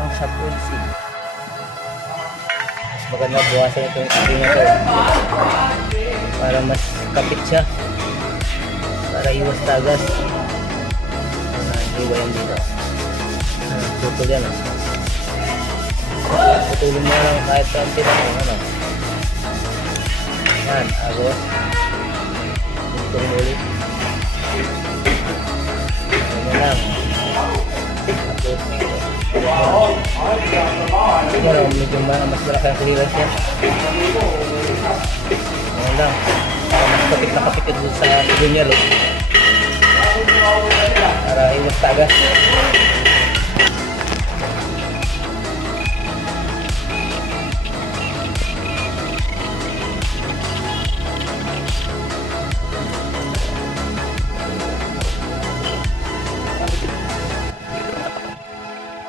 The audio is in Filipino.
parang sa pulsing. Mas maganda buwasan itong screen na to para mas kapit siya, para iwas tagas. Iwa yan dito. Tutol yan. Putulin mo lang kahit kaunti lang. Yan, agos. Tutulin mo ulit. Ano lang. Tapos medyo mas malaki ang clearance yan. Ano lang. Para mas kapit na kapit yun sa linyar. Para iwas tagas.